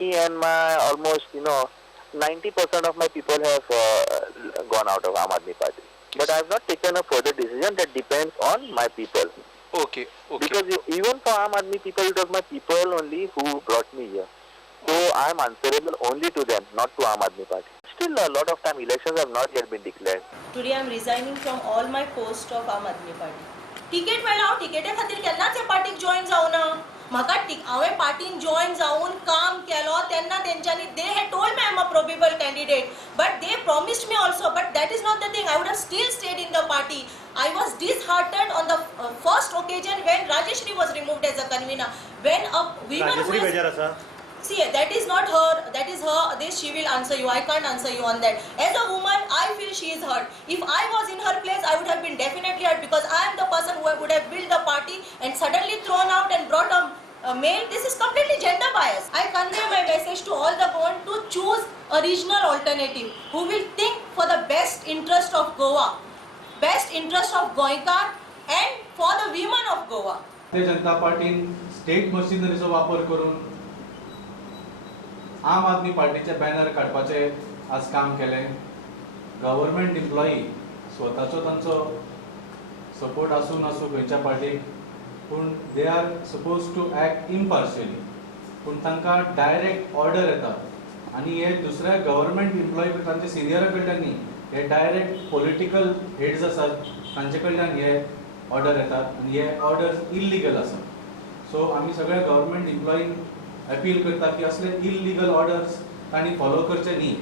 Me and my almost 90% of my people have gone out of Aam Aadmi Party. But I have not taken a further decision. That depends on my people. Okay, okay. Because even for Aam Aadmi people, it was my people only who brought me here. So I am answerable only to them, not to Aam Aadmi Party. Still, a lot of time elections have not yet been declared. Today I am resigning from all my posts of Aam Aadmi Party. Ticket मेळ्ळा हांव टिकेटे खातीर केन्नाच ह्या पार्टीक join जावना. म्हाका हांवें पार्टीन join जावन काम केलो तेन्ना तेंच्यांनी they had told me I am a probable candidate but they promised me also but that is not the thing. I would have still stayed in the party. I was disheartened on the first occasion when Rajeshri was removed as a convener. When a woman who is see, that is not her, that is her, this she will answer you. I can't answer you on that. As a woman, I feel she is hurt. If I was in her place, I would have been definitely hurt because I am the person who would have built the party and suddenly thrown out and brought a male. This is completely gender bias. I convey my message to all the Goan to choose a regional alternative who will think for the best interest of Goa, best interest of Goikar and for the women of Goa. Bharatiya Janata पार्टीन state मशिनरीचो वापर करून आम आदमी पार्टीचे banner काडपाचे आज काम केले. Government employee स्वताचो तांचो सपोर्ट आसूं नासूं खंयच्या पार्टीक पूण they are suppose to act impartially पूण तांकां डायरेक्ट ऑर्डर येता आनी हे दुसऱ्या गव्हर्नमेंट एम्प्लॉई तांचे सिनियरा कडल्यान न्ही, हे डायरेक्ट पॉलिटिकल हेड्स आसात तांचे कडल्यान हे ऑर्डर येतात आनी हे ऑर्डर्स इल्लिगल आसात. सो आमी सगळ्या गव्हर्नमेंट एम्प्लॉईंक अपील करता की असले इल्लिगल ऑर्डर्स तांणी फॉलो करचे न्ही.